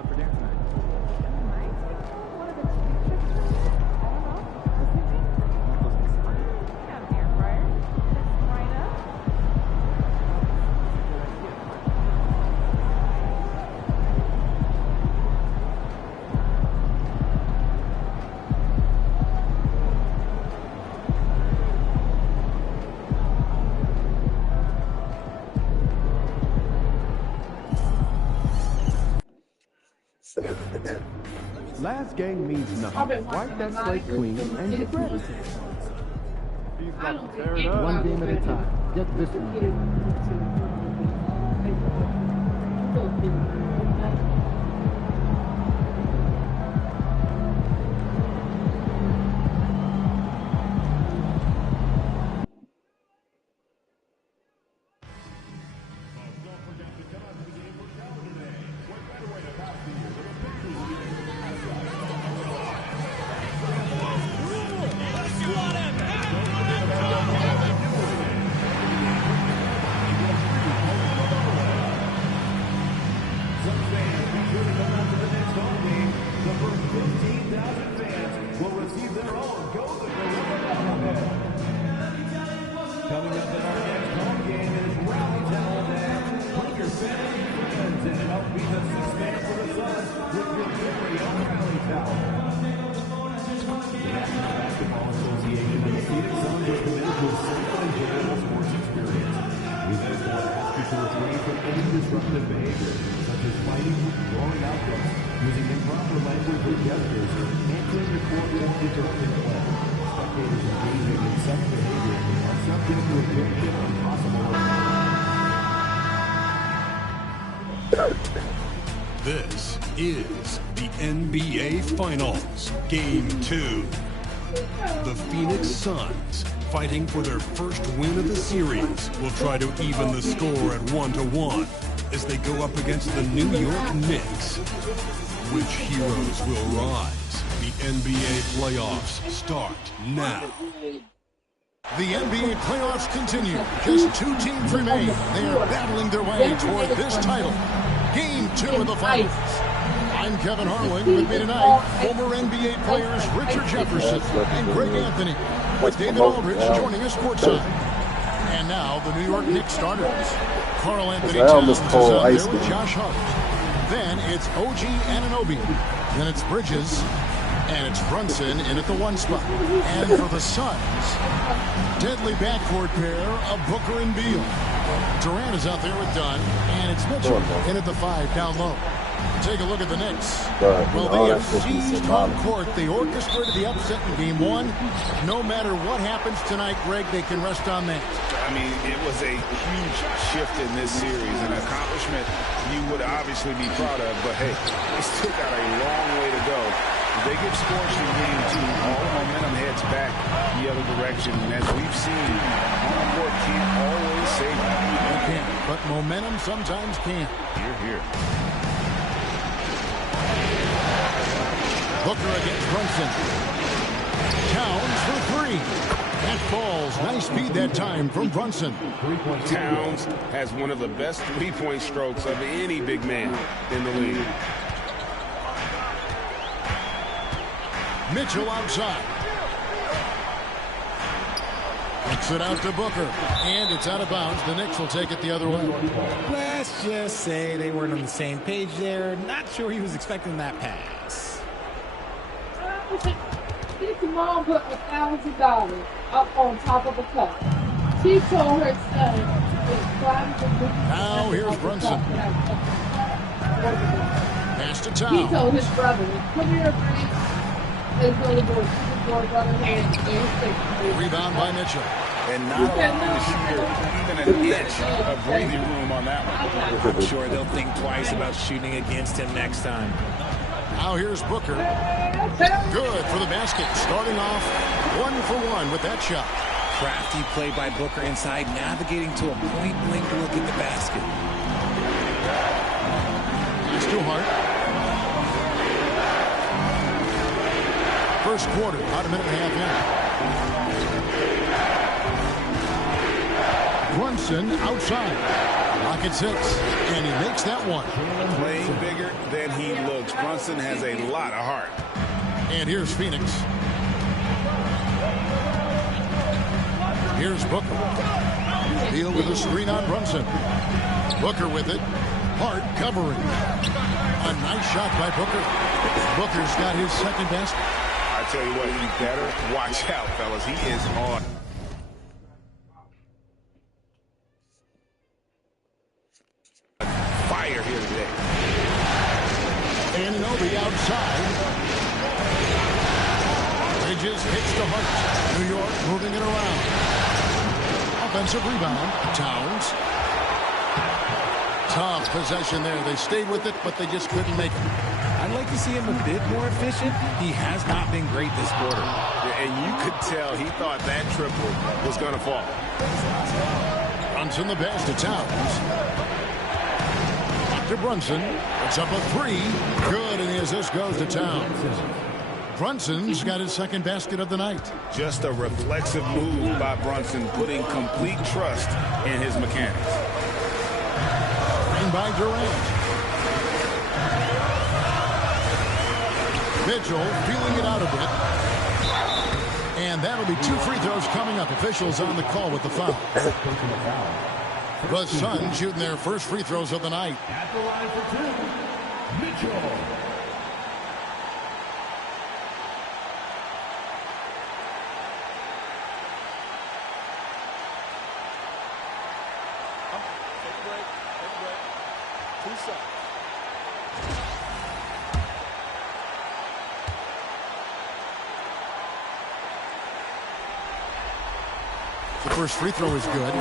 up for dinner tonight? Last game means nothing. Wipe that slate clean and get ready. One game at a time. Get this one. Coming up in our next home game is Rally Town and put your family and friends and help be the sixth man for the Suns with your very own Rally Town. The National Basketball Association and the Phoenix Suns are committed to a simple and enjoyable sports experience. We therefore ask you to refrain from any disruptive behavior, such as fighting, blowing out books, using improper language or gestures, answering the court or interrupting play. Spectators engaging in such behavior are subject to eviction and possible arrest. This is the NBA Finals, Game 2. The Phoenix Suns, fighting for their first win of the series, will try to even the score at 1-1 as they go up against the New York Knicks. Which heroes will rise? The NBA playoffs start now. The NBA playoffs continue. Just 2 teams remain. They are battling their way toward this title. Game 2 of the finals. I'm Kevin Harlan. With me tonight, former NBA players Richard Jefferson and Greg Anthony, with David Aldridge joining us courtside. And now the New York Knicks starters. Carl Anthony Towns is out there with Josh Hart. Then it's OG Anunoby. Then it's Bridges. And it's Brunson in at the 1 spot. And for the Suns, deadly backcourt pair of Booker and Beal. Durant is out there with Dunn. And it's Mitchell in at the 5 down low. Take a look at the Knicks. Well, they have seized home court. They orchestrated the upset in Game 1. No matter what happens tonight, Greg, they can rest on that. I mean, it was a huge shift in this series, an accomplishment you would obviously be proud of, but hey, they still got a long way to go. If they get scorched in Game 2, all the momentum heads back the other direction, and as we've seen, home court can't always save it. It can't, but momentum sometimes can. Here. Booker against Brunson. Towns for 3. That falls. Nice speed that time from Brunson. Towns has one of the best three-point strokes of any big man in the league. Mitchell outside. Kicks it out to Booker. And it's out of bounds. The Knicks will take it the other way. Let's just say they weren't on the same page there. Not sure he was expecting that pass. His mom put $1,000 up on top of a cup. She told her son, now here's Brunson. Pass to Towns. He told his brother, come here, Bree. His little boy, rebound by Mitchell. And not allowing the shooter even an inch of breathing room on that one. I'm sure they'll think twice about shooting against him next time. Now here's Booker. Good for the basket. Starting off 1 for 1 with that shot. Crafty play by Booker inside, navigating to a point-blank look at the basket. He's too hard. First quarter, about a minute and a half in. Brunson outside. Pocket 6, and he makes that one. Playing bigger than he looks. Brunson has a lot of heart. And here's Phoenix. Here's Booker. Beal with a screen on Brunson. Booker with it. Hart covering. A nice shot by Booker. Booker's got his second best. I tell you what, you better watch out, fellas. He is on. Fire here today. Anunoby outside. Bridges hits to Hart. New York moving it around. Offensive rebound. Towns. Tough possession there. They stayed with it, but they just couldn't make it. I'd like to see him a bit more efficient. He has not been great this quarter. And you could tell he thought that triple was going to fall. Brunson the pass to Towns. To Brunson. It's up a 3. Good, and the assist goes to Towns. Brunson's got his second basket of the night. Just a reflexive move by Brunson, putting complete trust in his mechanics. By Durant. Mitchell feeling it out a bit. And that'll be 2 free throws coming up. Officials on the call with the foul. The Suns shooting their first free throws of the night. At the line for 2, Mitchell. The first free throw is good.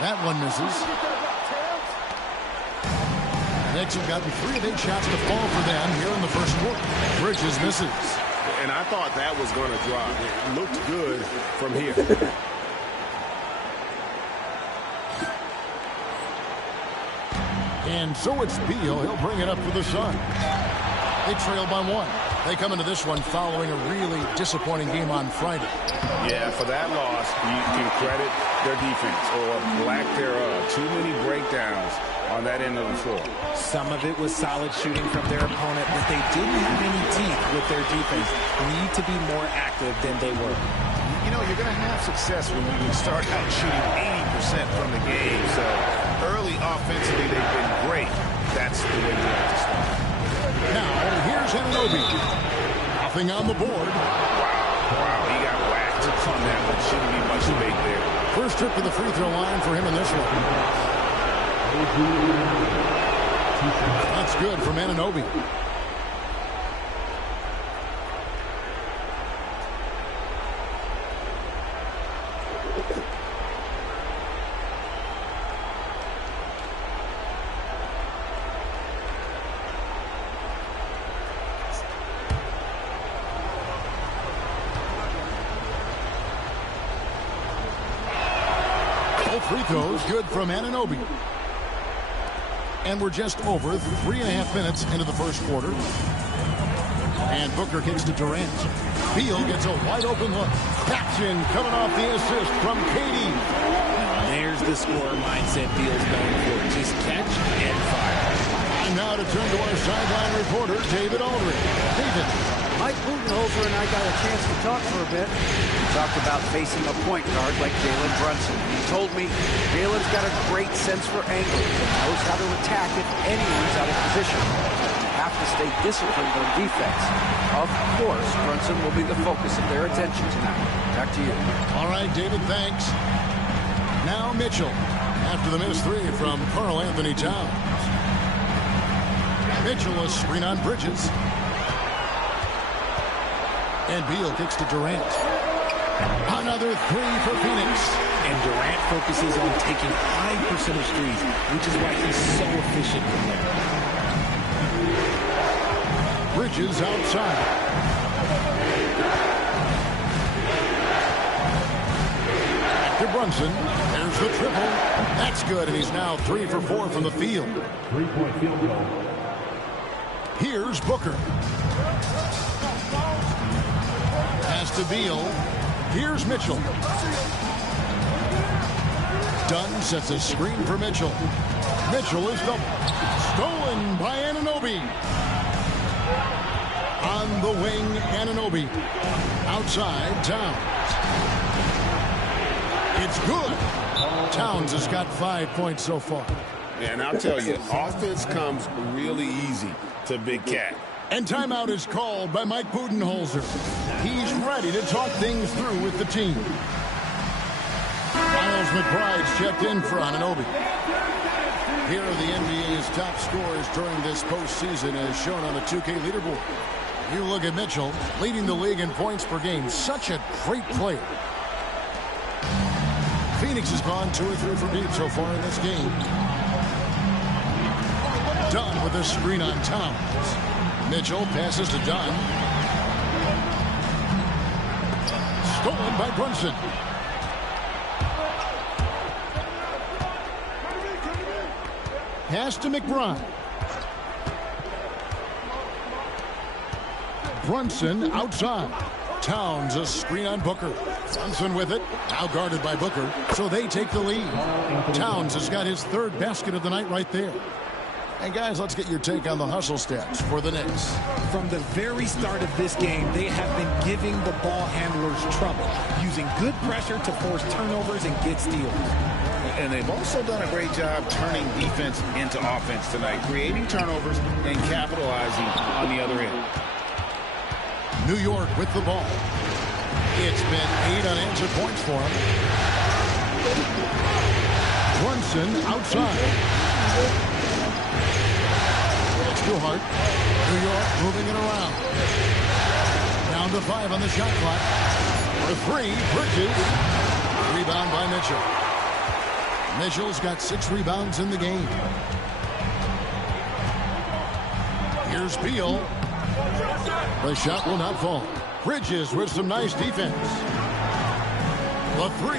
That one misses. Knicks have gotten 3 of 8 shots to fall for them here in the first quarter. Bridges misses. And I thought that was going to drop. It looked good from here. And so it's Beal. He'll bring it up for the Suns. They trail by 1. They come into this one following a really disappointing game on Friday. Yeah, for that loss, you can credit their defense or lack thereof. Too many breakdowns on that end of the floor. Some of it was solid shooting from their opponent, but they didn't have any teeth with their defense. Need to be more active than they were. You know, you're going to have success when you start out shooting 80% from the game. So early offensively, they've been great. That's the way you have to start. Now, here's Anunoby. Nothing on the board. Wow, he got whacked on that one. Shouldn't be much debate there. First trip to the free throw line for him in this one. That's good from Anunoby. Free throws good from Anunoby. And we're just over 3.5 minutes into the first quarter. And Booker kicks to Durant. Beal gets a wide open look. Taps in, coming off the assist from KD. There's the scorer mindset Beal's going for. Just catch and fire. And now to turn to our sideline reporter, David Aldridge. David. Mike Budenholzer and I got a chance to talk for a bit. We talked about facing a point guard like Jalen Brunson. He told me Jalen's got a great sense for angles and knows how to attack if anyone's out of position. You have to stay disciplined on defense. Of course, Brunson will be the focus of their attention tonight. Back to you. All right, David, thanks. Now Mitchell, after the missed 3 from Karl Anthony Towns. Mitchell, a screen on Bridges. And Beal kicks to Durant. Another 3 for Phoenix. And Durant focuses on taking high percentage threes, which is why he's so efficient in there. Bridges outside. to Brunson. There's the triple. That's good, and he's now 3 for 4 from the field. 3-point field goal. Here's Booker. Pass to Beal. Here's Mitchell. Dunn sets a screen for Mitchell. Mitchell is double. Stolen by Anunoby. On the wing, Anunoby. Outside, Towns. It's good. Towns has got 5 points so far. And I'll tell you, offense comes really easy to Big Cat. And timeout is called by Mike Budenholzer. He's ready to talk things through with the team. Miles McBride's checked in for Anunoby. Here are the NBA's top scorers during this postseason as shown on the 2K leaderboard. You look at Mitchell, leading the league in points per game. Such a great player. Phoenix has gone 2 or 3 from deep so far in this game. Dunn with a screen on Towns. Mitchell passes to Dunn. Stolen by Brunson. Pass to McBride. Brunson outside. Towns a screen on Booker. Brunson with it. Now guarded by Booker. So they take the lead. Towns has got his 3rd basket of the night right there. And guys, let's get your take on the hustle stats for the Knicks. From the very start of this game, they have been giving the ball handlers trouble, using good pressure to force turnovers and get steals. And they've also done a great job turning defense into offense tonight, creating turnovers and capitalizing on the other end. New York with the ball. It's been 8 unanswered points for him. Brunson outside. It's too hard. New York moving it around. Down to 5 on the shot clock. For 3, Bridges. Rebound by Mitchell. Mitchell's got 6 rebounds in the game. Here's Beal. The shot will not fall. Bridges with some nice defense. The 3.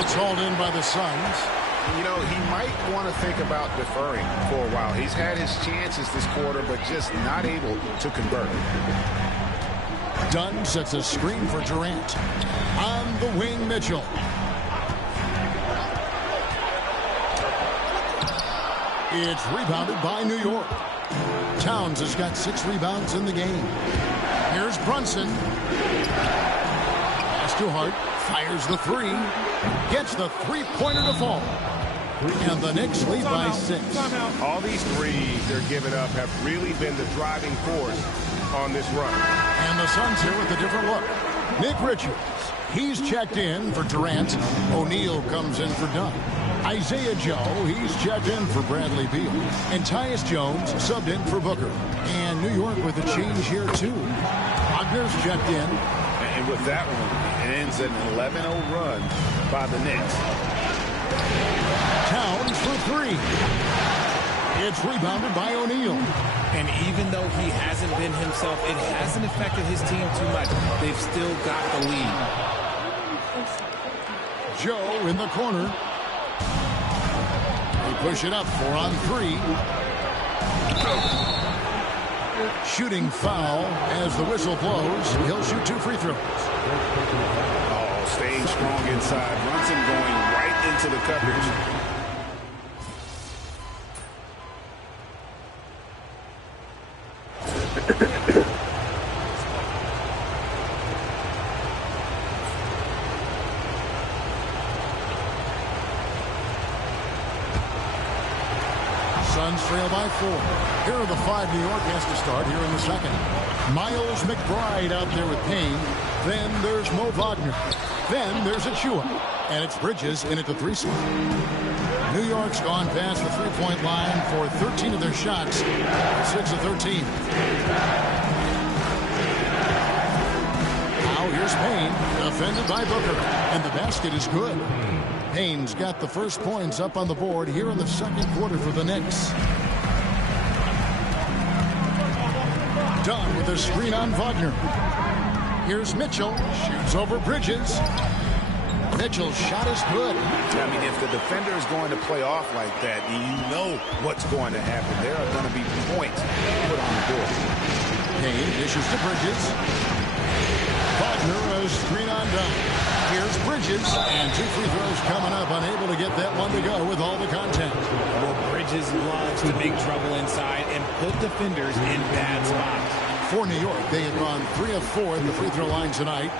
It's hauled in by the Suns. You know, he might want to think about deferring for a while. He's had his chances this quarter, but just not able to convert. Dunn sets a screen for Durant. On the wing, Mitchell. It's rebounded by New York. Towns has got 6 rebounds in the game. Here's Brunson. Pass to Hart. Fires the 3. Gets the 3-pointer to fall. And the Knicks lead by 6. All these threes they're giving up have really been the driving force on this run. And the Suns here with a different look. Nick Richards. He's checked in for Durant. O'Neal comes in for Dunn. Isaiah Joe, he's checked in for Bradley Beal. And Tyus Jones subbed in for Booker. And New York with a change here, too. Wagner's checked in. And with that one, it ends an 11-0 run by the Knicks. Towns for 3. It's rebounded by O'Neal. And even though he hasn't been himself, it hasn't affected his team too much. They've still got the lead. Joe in the corner. They push it up 4 on 3. Shooting foul as the whistle blows. He'll shoot 2 free throws. Oh, staying strong inside. Brunson going right into the coverage. Suns trail by 4. Here are the 5 New York has to start here in the second. Miles McBride out there with Payne. Then there's Mo Wagner. Then there's Achua. And it's Bridges in at the 3 spot. New York's gone past the 3-point line for 13 of their shots. 6 of 13. Now here's Payne. Defended by Booker. And the basket is good. Payne's got the first points up on the board here in the second quarter for the Knicks. Dunn with a screen on Wagner. Here's Mitchell. Shoots over Bridges. Mitchell's shot is good. I mean, if the defender is going to play off like that, you know what's going to happen. There are going to be points put on the board. Kane dishes to Bridges. Wagner, a screen on down. Here's Bridges, and 2 free throws coming up, unable to get that one to go with all the contact. Well, Bridges loves to make trouble inside and put defenders in bad spots. For New York, they have gone 3 of 4 at the free throw line tonight.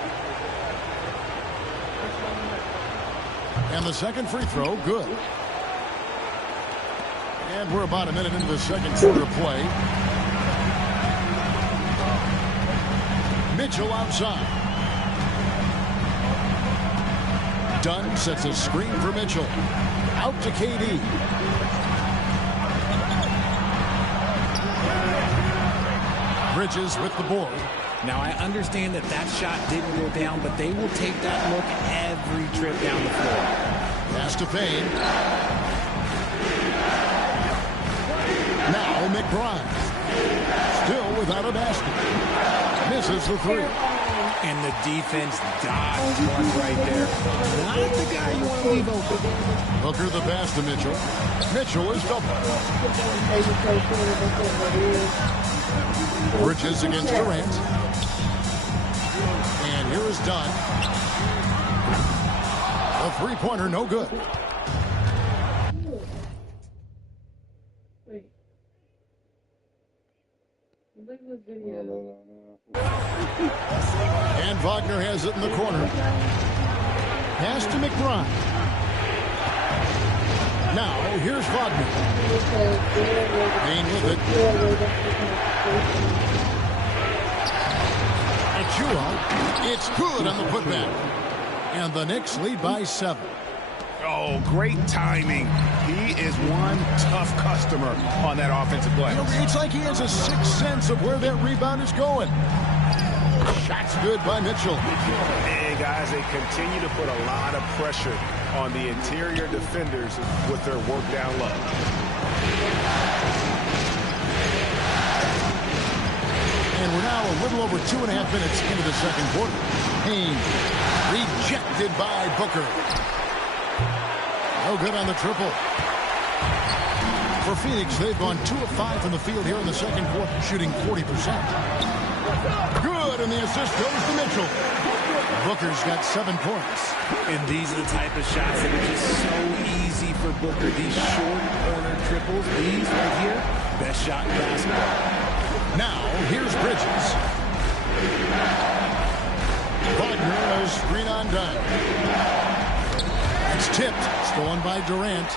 And the second free throw, good. And we're about a minute into the second quarter of play. Mitchell outside. Dunn sets a screen for Mitchell. Out to KD. Bridges with the board. Now, I understand that that shot didn't go down, but they will take that look every trip down the floor. Pass to Payne. Now McBride. Still without a basket. Misses the 3. And the defense dodged one right there. Not the guy you want to leave open. Hooker the pass to Mitchell. Mitchell is double. Bridges against Durant. And here is Dunn. A three-pointer, no good. And Wagner has it in the corner. Pass to McBride. Now, here's Wagner. Payne with it. Achua. It's good on the putback. And the Knicks lead by 7. Oh, great timing. He is one tough customer on that offensive play. It's like he has a sixth sense of where that rebound is going. Shot's good by Mitchell. Hey, guys, they continue to put a lot of pressure on the interior defenders with their work down low. And we're now a little over 2.5 minutes into the second quarter. Payne rejected by Booker. No good on the triple. For Phoenix, they've gone 2 of 5 from the field here in the second quarter, shooting 40%. Good, and the assist goes to Mitchell. Booker's got 7 points. And these are the type of shots that are just so easy for Booker. These short corner triples, these right here, best shot in basketball. Now, here's Bridges. Wagner, a screen on Dunn. It's tipped, stolen by Durant.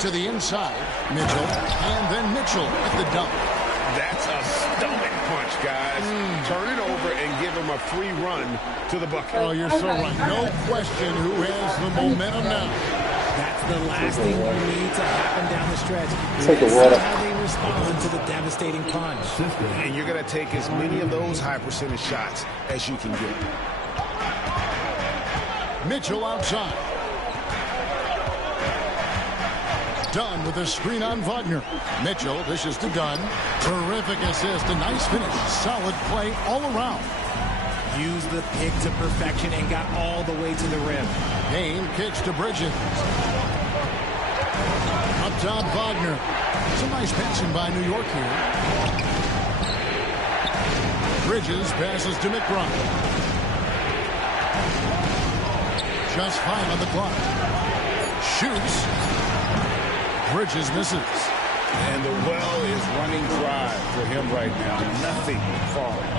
To the inside, Mitchell, and then Mitchell at the dunk. That's a stomach punch, guys. Turn it over and give him a free run to the bucket. Oh, you're so right. No question who has the momentum now. That's the last thing you need to happen down the stretch. Let's see how they respond to the devastating punch. And you're going to take as many of those high percentage shots as you can get. Mitchell outside. Dunn with a screen on Wagner. Mitchell dishes to Dunn. Terrific assist. A nice finish. Solid play all around. Used the pick to perfection and got all the way to the rim. Payne kicks to Bridges. Up top, Wagner. Some nice passing by New York here. Bridges passes to McBride. Just 5 on the clock. Shoots. Bridges misses. And the well is running dry for him right now. Nothing falling.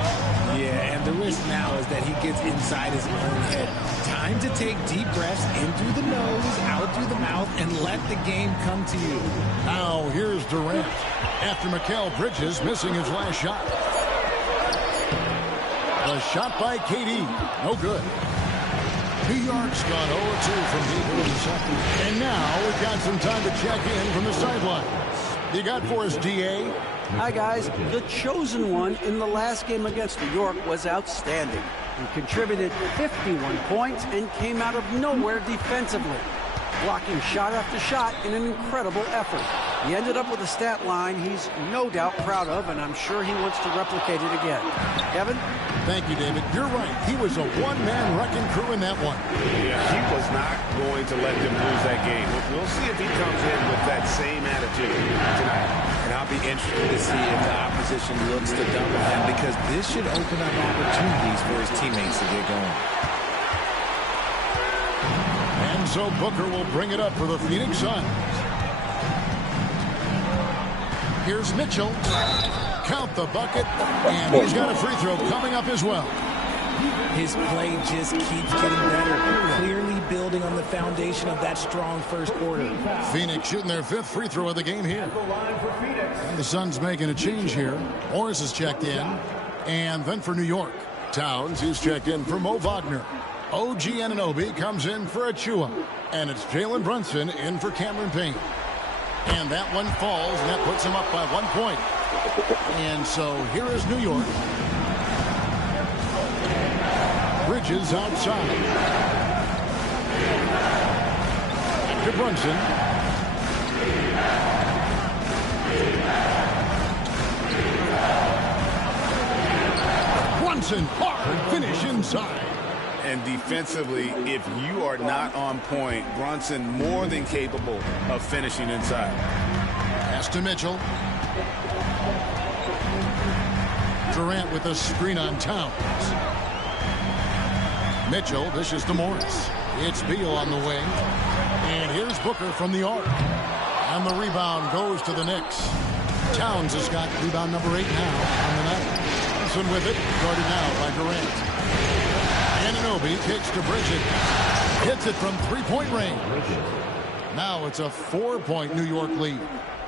Yeah, and the risk now is that he gets inside his own head. Time to take deep breaths in through the nose, out through the mouth, and let the game come to you. Now here's Durant. After Mikal Bridges missing his last shot. A shot by KD. No good. New York's gone 0-2 from deep in the second. And now we've got some time to check in from the sidelines. You got for us, D.A.? Hi, guys. The chosen one in the last game against New York was outstanding. He contributed 51 points and came out of nowhere defensively, blocking shot after shot in an incredible effort. He ended up with a stat line he's no doubt proud of, and I'm sure he wants to replicate it again. Kevin? Thank you, David. You're right. He was a one-man wrecking crew in that one. Yeah, he was not going to let them lose that game. We'll see if he comes in with that same attitude tonight. And I'll be interested to see if the opposition looks to double him, because this should open up opportunities for his teammates to get going. And so Booker will bring it up for the Phoenix Suns. Here's Mitchell. Count the bucket. And he's got a free throw coming up as well. His play just keeps getting better. Clearly building on the foundation of that strong first quarter. Phoenix shooting their 5th free throw of the game here. And the Suns making a change here. Morris is checked in. And then for New York, Towns is checked in for Mo Wagner. OG Anunoby comes in for Achua. And it's Jalen Brunson in for Cameron Payne. And that one falls, and that puts him up by 1 point. And so here is New York. Bridges outside. To Brunson. Brunson, hard finish inside. And defensively, if you are not on point, Brunson more than capable of finishing inside. Pass to Mitchell. Durant with a screen on Towns. Mitchell dishes to Morris. It's Beal on the wing. And here's Booker from the arc. And the rebound goes to the Knicks. Towns has got rebound number 8 now on the night. Brunson with it, guarded now by Durant. Anunoby kicks to Bridges. Hits it from 3-point range. Now it's a 4-point New York lead.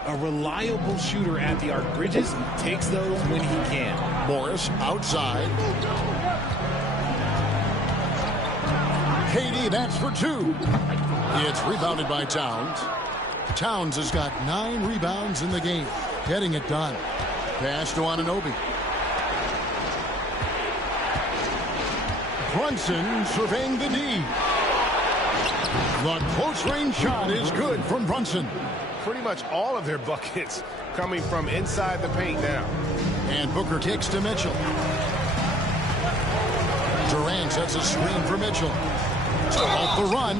A reliable shooter at the arc. Bridges takes those when he can. Morris outside. KD, that's for 2. It's rebounded by Towns. Towns has got 9 rebounds in the game. Getting it done. Pass to Anunoby. Brunson surveying the D. The close-range shot is good from Brunson. Pretty much all of their buckets coming from inside the paint now. And Booker kicks to Mitchell. Durant sets a screen for Mitchell. So off the run.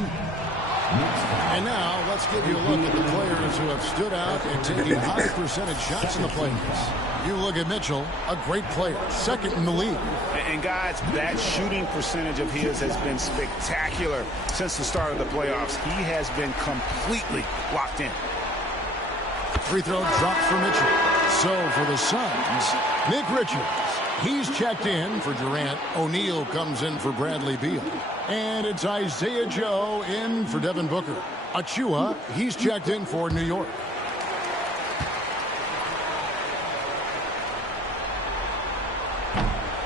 And now let's give you a look at the players who have stood out and taken high percentage shots in the playoffs. You look at Mitchell, a great player, 2nd in the league. And guys, that shooting percentage of his has been spectacular since the start of the playoffs. He has been completely locked in. Free throw dropped for Mitchell. So for the Suns, Nick Richards. He's checked in for Durant. O'Neal comes in for Bradley Beal. And it's Isaiah Joe in for Devin Booker. Achua, he's checked in for New York.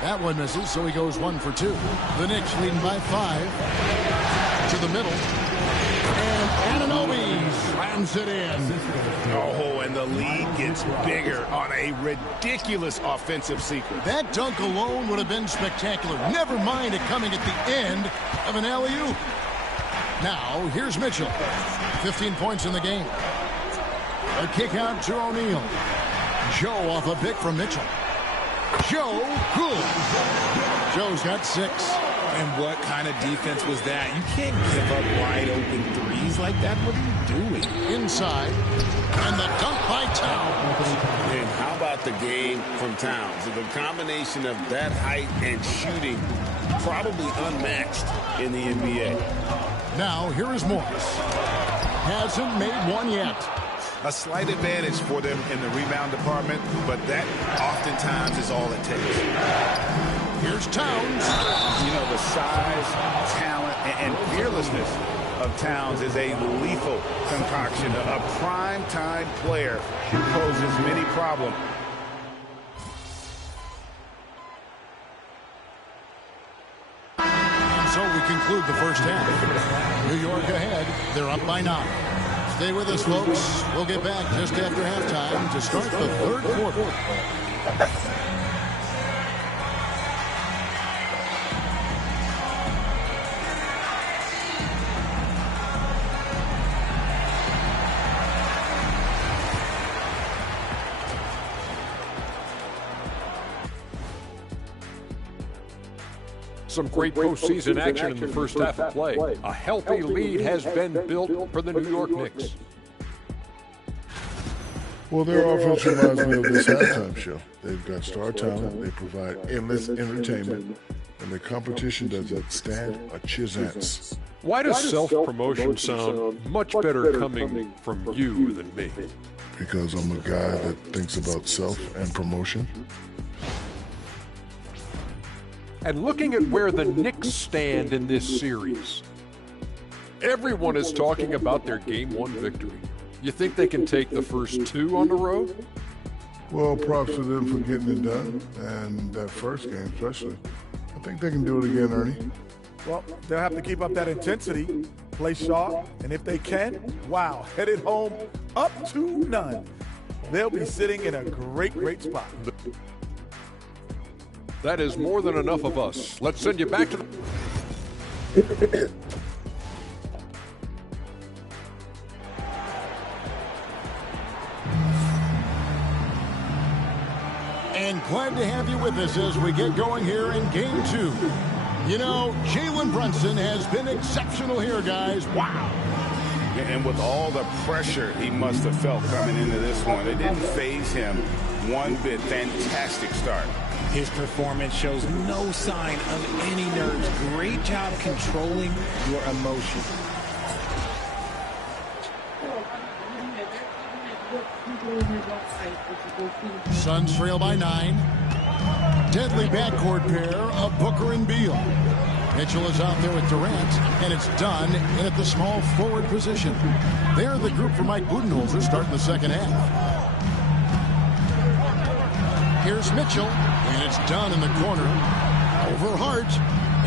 That one misses, so he goes 1 for 2. The Knicks leading by 5. To the middle. And Anunoby slams it in. Oh, and the lead gets bigger on a ridiculous offensive sequence. That dunk alone would have been spectacular. Never mind it coming at the end of an alley-oop. Now, here's Mitchell. 15 points in the game. A kick out to O'Neal. Joe off a pick from Mitchell. Joe, good. Joe's got 6. And what kind of defense was that? You can't give up wide open threes like that. What are you doing? Inside. And the dunk by Towns. And how about the game from Towns? The combination of that height and shooting, probably unmatched in the NBA. Now, here is Morris. Hasn't made one yet. A slight advantage for them in the rebound department, but that oftentimes is all it takes. Here's Towns. You know, the size, talent, and fearlessness of Towns is a lethal concoction. A prime-time player who poses many problems. And so we conclude the first half. New York ahead. They're up by 9. Stay with us, folks. We'll get back just after halftime to start the third quarter. Some great postseason action in the first half of play. A healthy lead has been built for the New York Knicks. Well, their offense reminds me of this halftime show. They've got star talent, they provide endless entertainment, and the competition doesn't stand a chance. Why does self-promotion sound much better coming from you than me? Because I'm a guy that thinks about self and promotion. And looking at where the Knicks stand in this series, everyone is talking about their Game 1 victory. You think they can take the first 2 on the road? Well, props to them for getting it done, and that first game especially. I think they can do it again, Ernie. Well, they'll have to keep up that intensity, play sharp, and if they can, wow, headed home up 2-0. They'll be sitting in a great spot. That is more than enough of us. Let's send you back to the... And glad to have you with us as we get going here in Game 2. You know, Jalen Brunson has been exceptional here, guys. Wow. And with all the pressure he must have felt coming into this one, it didn't faze him one bit. Fantastic start. His performance shows no sign of any nerves. Great job controlling your emotions. Suns trail by 9. Deadly backcourt pair of Booker and Beal. Mitchell is out there with Durant, and it's done in at the small forward position. They're the group for Mike Budenholzer starting the second half. Here's Mitchell, and it's done in the corner. Over Hart,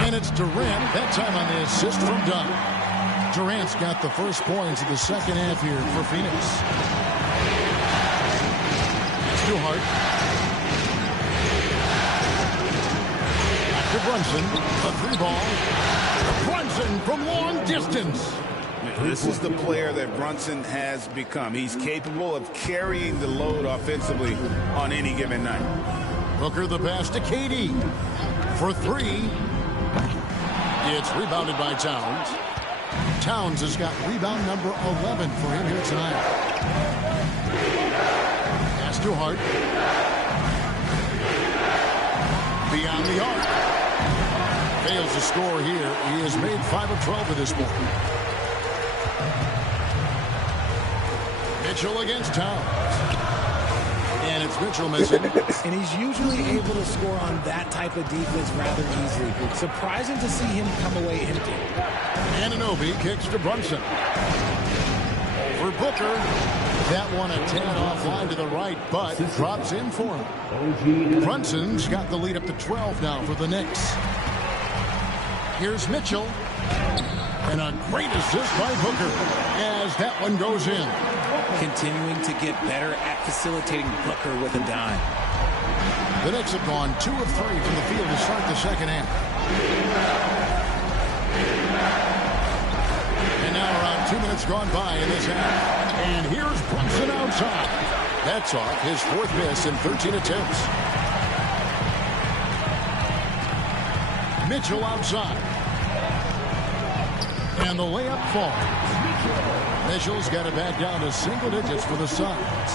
and it's Durant, that time on the assist from Dunn. Durant's got the first points of the second half here for Phoenix. It's to Hart. To Brunson, a 3-ball. Brunson from long distance. This is the player that Brunson has become. He's capable of carrying the load offensively on any given night. Booker the pass to KD for 3. It's rebounded by Towns. Towns has got rebound number 11 for him here tonight. Pass to Hart. Beyond the arc. Fails to score here. He has made 5 of 12 at this point. Mitchell against Towns. And it's Mitchell missing. And he's usually able to score on that type of defense rather easily. Surprising to see him come away empty. Anunoby kicks to Brunson. Over Booker. That one a tad offline to the right, but drops in for him. Brunson's got the lead up to 12 now for the Knicks. Here's Mitchell. And a great assist by Booker as that one goes in. Continuing to get better at facilitating Booker with a dime. The Knicks have gone 2 of 3 from the field to start the second half. And now around 2 minutes gone by in this half. And here's Brunson outside. That's off his 4th miss in 13 attempts. Mitchell outside. And the layup falls. Mitchell's got it back down to single digits for the Suns.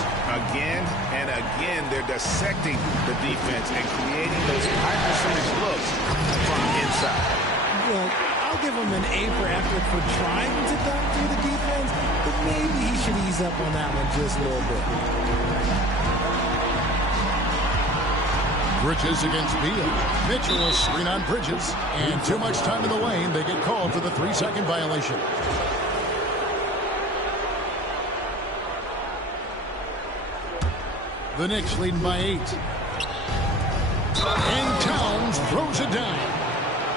Again and again, they're dissecting the defense and creating those high percentage looks from inside. Well, I'll give him an A for effort for trying to dunk through the defense, but maybe he should ease up on that one just a little bit. Bridges against Beal. Mitchell a screen on Bridges. And too much time in the lane. They get called for the 3-second violation. The Knicks leading by 8. And Towns throws it down.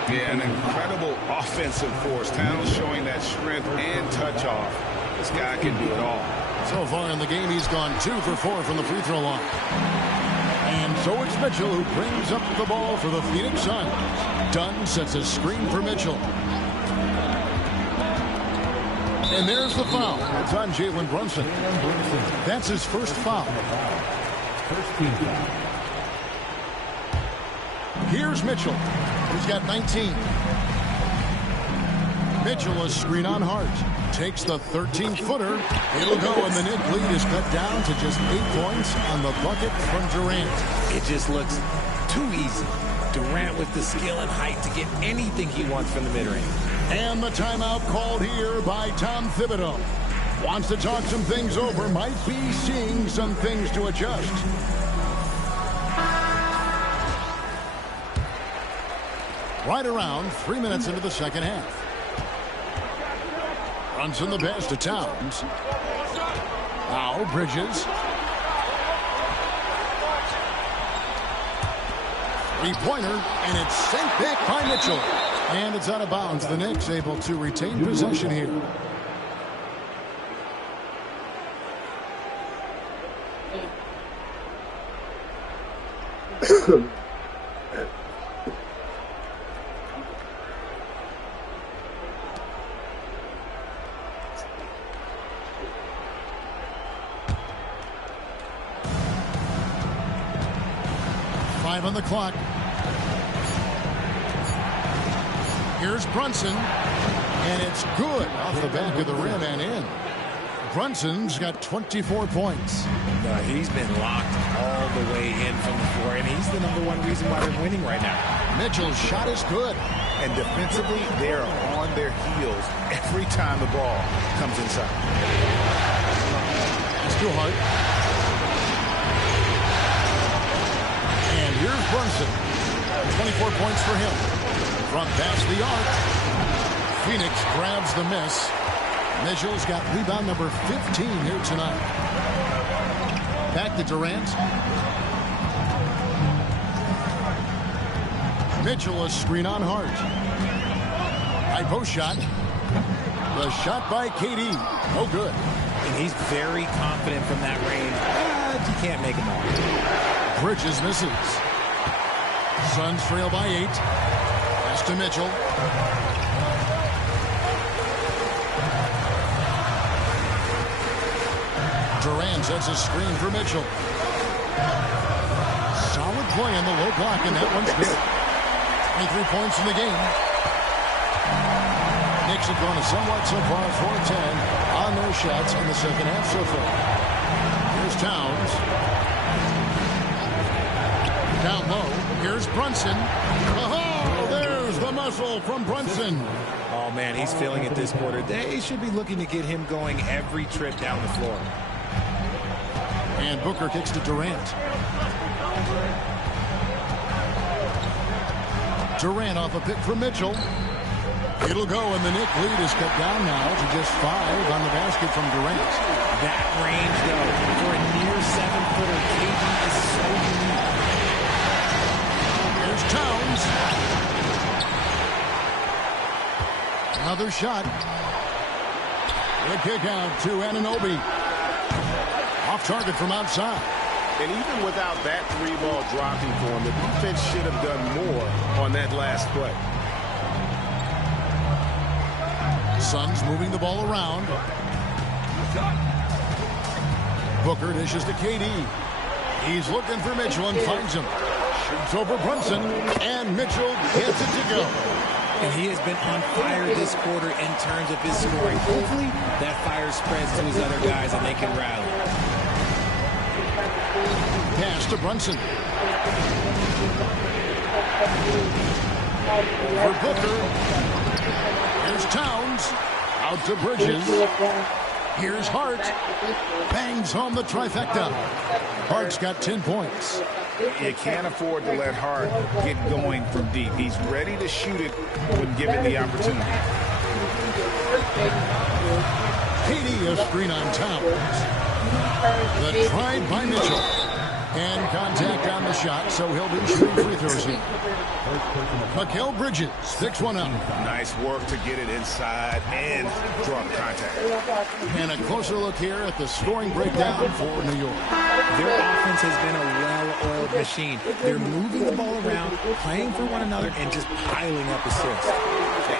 Yeah, an incredible offensive force. Towns showing that strength and touch off. This guy can do it all. So far in the game, he's gone 2 for 4 from the free throw line. And so it's Mitchell who brings up the ball for the Phoenix Suns. Dunn sets a screen for Mitchell. And there's the foul. It's on Jalen Brunson. That's his first foul. Here's Mitchell. He's got 19. Mitchell, a screen on Hart. Takes the 13-footer. It'll go, and the Knick lead is cut down to just 8 points on the bucket from Durant. It just looks too easy. Durant with the skill and height to get anything he wants from the mid-range. And the timeout called here by Tom Thibodeau. Wants to talk some things over. Might be seeing some things to adjust. Right around 3 minutes into the second half. Brunson the pass to Towns. Now Bridges. Three-pointer, and it's sent back by Mitchell. And it's out of bounds. The Knicks able to retain possession here. On the clock. Here's Brunson, and it's good off the back of the rim and in. Brunson's got 24 points. He's been locked all the way in from the floor, and he's the #1 reason why they're winning right now. Mitchell's shot is good. And defensively, they're on their heels every time the ball comes inside. It's too hard. Here's Brunson. 24 points for him. Front past the arc. Phoenix grabs the miss. Mitchell's got rebound number 15 here tonight. Back to Durant. Mitchell, a screen on Hart. High post shot. The shot by KD. No good. And he's very confident from that range. But you can't make him all. Bridges misses. Suns trail by 8. Pass to Mitchell. Durant sets a screen for Mitchell. Solid play in the low block, and that one's good. 23 points in the game. Knicks have gone somewhat so far 4-10 on their shots in the second half so far. Here's Towns. Down low, here's Brunson. Oh, there's the muscle from Brunson. Oh, man, he's feeling it this quarter. They should be looking to get him going every trip down the floor. And Booker kicks to Durant. Durant off a pick from Mitchell. It'll go, and the Knick lead is cut down now to just 5 on the basket from Durant. That range, though, for a near 7-footer, KD is so unique. Towns. Another shot. The kick out to Anunoby. Off target from outside. And even without that 3-ball dropping for him, the defense should have done more on that last play. Suns moving the ball around. Booker dishes to KD. He's looking for Mitchell and finds him. Shoots over Brunson, and Mitchell gets it to go. And he has been on fire this quarter in terms of his scoring. Hopefully, that fire spreads to his other guys and they can rally. Pass to Brunson. For Booker. Here's Towns. Out to Bridges. Here's Hart. Bangs home the trifecta. Hart's got 10 points. You can't afford to let Hart get going from deep. He's ready to shoot it when given the opportunity. KD a screen on Towns. The try by Mitchell. And contact on the shot, so he'll be shooting free throws here. Mikal Bridges picks one up. Nice work to get it inside and draw the contact. And a closer look here at the scoring breakdown for New York. Their offense has been a well-oiled machine. They're moving the ball around, playing for one another, and just piling up assists.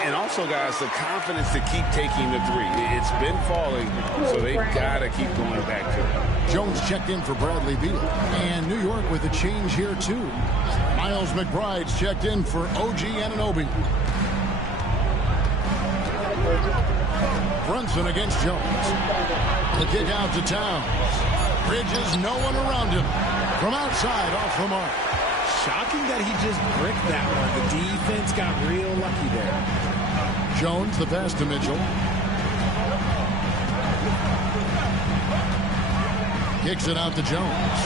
And also, guys, the confidence to keep taking the 3. It's been falling, so they've got to keep going back to it. Jones checked in for Bradley Beal. And New York with a change here, too. Miles McBride's checked in for OG Anunoby. Brunson against Jones. The kick out to Towns. Bridges, no one around him. From outside, off the mark. Shocking that he just bricked that one. The defense got real lucky there. Jones, the pass to Mitchell. Kicks it out to Jones.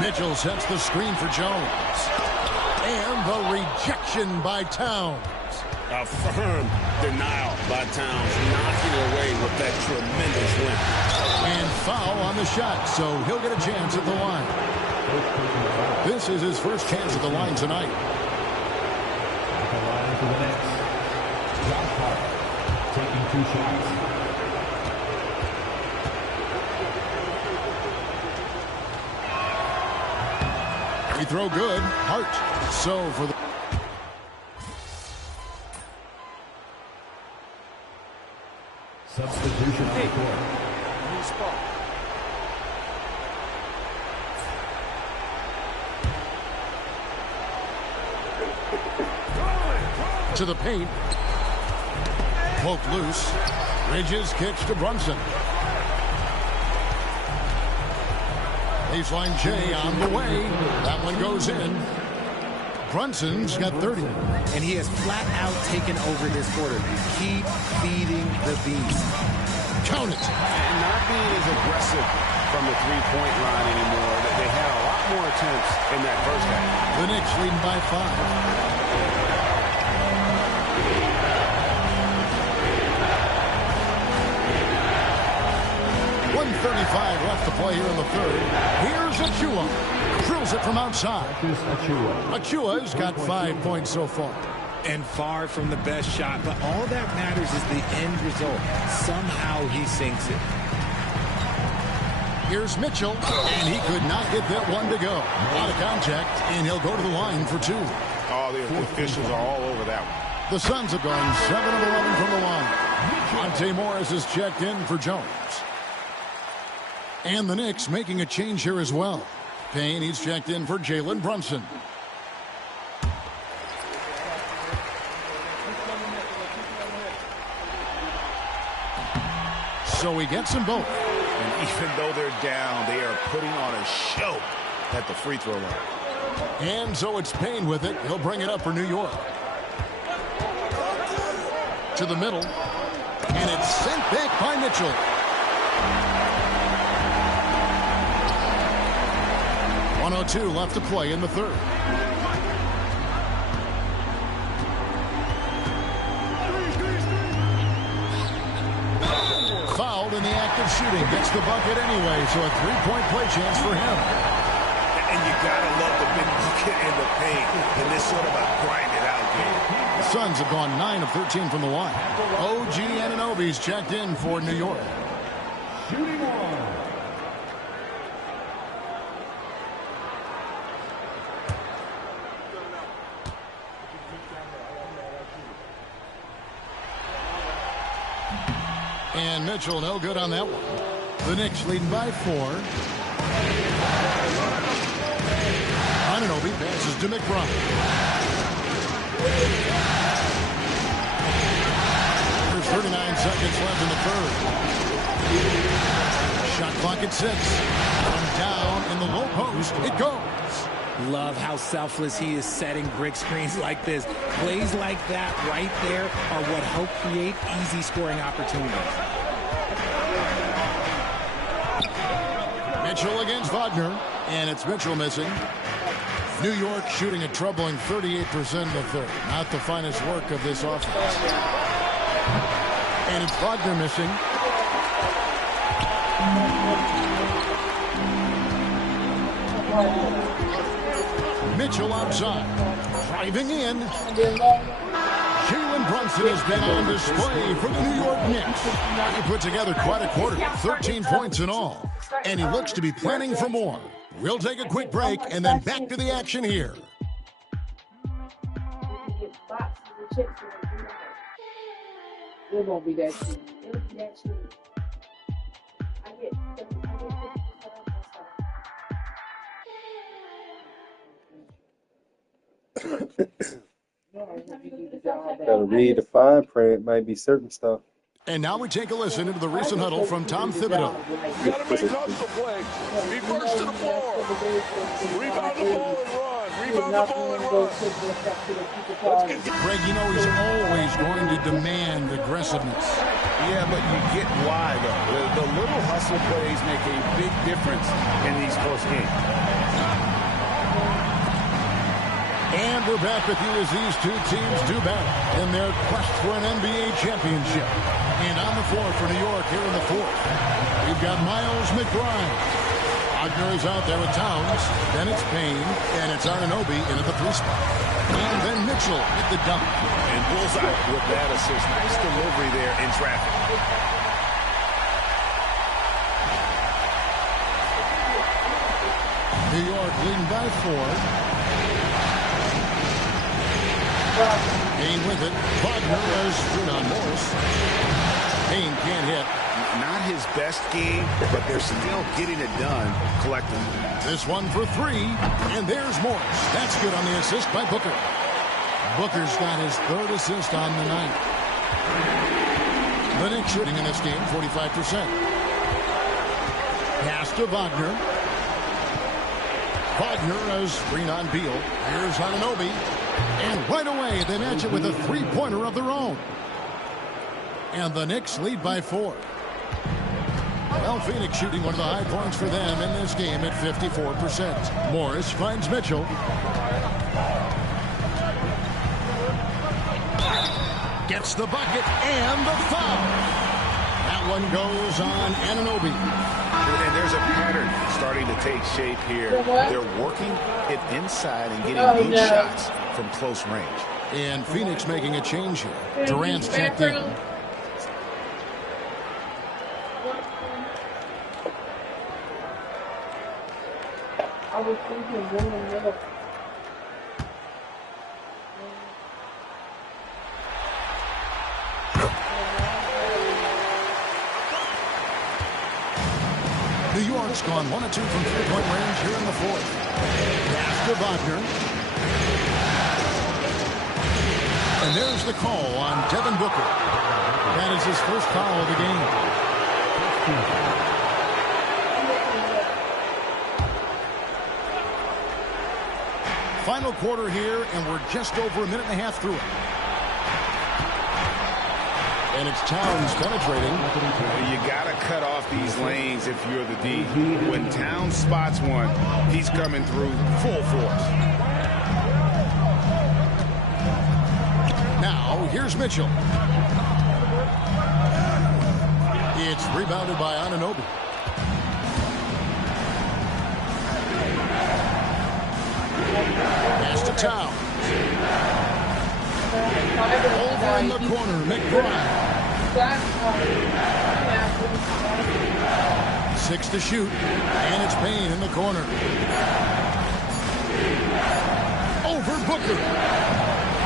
Mitchell sets the screen for Jones. And the rejection by Towns. A firm denial by Towns, knocking it away with that tremendous limp. And foul on the shot, so he'll get a chance at the line. This is his first chance at the line tonight. At the line for the next. Josh Hart taking 2 shots. Free throw good. Hart. So for the Substitution on the court. New spot. to the paint. Poked loose. Bridges kicks to Brunson. Baseline J on the way. That one goes in. Brunson's got 30. And he has flat out taken over this quarter. Keep feeding the beast. Count it. And not being as aggressive from the three-point line anymore. They had a lot more attempts in that first half. The Knicks leading by 5. 1:35 left to play here in the third. Here's Achua. Drills it from outside. Achua's got 5 points so far. And far from the best shot, but all that matters is the end result. Somehow he sinks it. Here's Mitchell, and he could not get that one to go. Out of contact, and he'll go to the line for 2. Oh, the officials are all over that one. The Suns have gone 7 of 11 from the line. Monte Morris is checked in for Jones. And the Knicks making a change here as well. Payne, he's checked in for Jalen Brunson. So he gets them both. And even though they're down, they are putting on a show at the free throw line. And so it's Payne with it. He'll bring it up for New York. To the middle. And it's sent back by Mitchell. .102 left to play in the third. Fouled in the act of shooting. Gets the bucket anyway, so a three-point play chance for him. And you gotta love the big bucket in the paint in this sort of a grind-it-out game. The Suns have gone 9 of 13 from the line. OG Anunoby's checked in for New York. Shooting one. And Mitchell no good on that one. The Knicks leading by 4. Anunoby passes to McBride. There's 39 seconds left in the third. Shot clock at 6. From down in the low post, it goes. Love how selfless he is setting brick screens like this. Plays like that right there are what help create easy scoring opportunities. Mitchell against Wagner, and it's Mitchell missing. New York shooting a troubling 38% in the third. Not the finest work of this offense. And it's Wagner missing. Mitchell outside. Driving in. Jalen Brunson has been on display for the New York Knicks. He put together quite a quarter, 13 points in all. And he looks to be planning for more. We'll take a quick break and then back to the action here. It won't be that cheap. It'll be that cheap. I get Gotta read the fine print. Might be certain stuff. And now we take a listen into the recent huddle from Tom Thibodeau. Gotta make hustle plays. Be first to the floor. Rebound the ball and run. Rebound the ball and run. Greg, you know he's always going to demand aggressiveness. Yeah, but you get why, though. The little hustle plays make a big difference in these close games. And we're back with you as these two teams do battle in their quest for an NBA championship. And on the floor for New York here in the fourth, we've got Miles McBride. Wagner is out there with Towns. Then it's Payne, and it's Anunoby in at the 3 spot. And then Mitchell at the dunk. And bullseye with that assist. Nice delivery there in traffic. New York leading by 4. Payne with it. Wagner is through on Morris. Payne can't hit. Not his best game, but they're still getting it done collectively. This one for 3, and there's Morris. That's good on the assist by Booker. Booker's got his 3rd assist on the night. The Knicks shooting in this game, 45%. Pass to Wagner. Wagner is screen on Beal. Here's Anunoby. And right away, they match it with a 3-pointer of their own. And the Knicks lead by 4. Well, Phoenix shooting one of the high points for them in this game at 54%. Morris finds Mitchell. Gets the bucket and the foul. That one goes on Anunoby. And there's a pattern starting to take shape here. They're working it inside and getting good shots from close range. And Phoenix making a change here. Durant's checked in. I was thinking one minute. New York's gone 1 of 2 from 3-point range here in the fourth. Pass to Wagner. And there's the call on Devin Booker. That is his first foul of the game. Final quarter here, and we're just over a minute and a half through it. And it's Towns penetrating. You got to cut off these lanes if you're the D. When Towns spots one, he's coming through full force. Now, here's Mitchell. It's rebounded by Anunoby. Pass to Towns. Over in the corner, McBride. 6 to shoot, and it's Payne in the corner. Over Booker.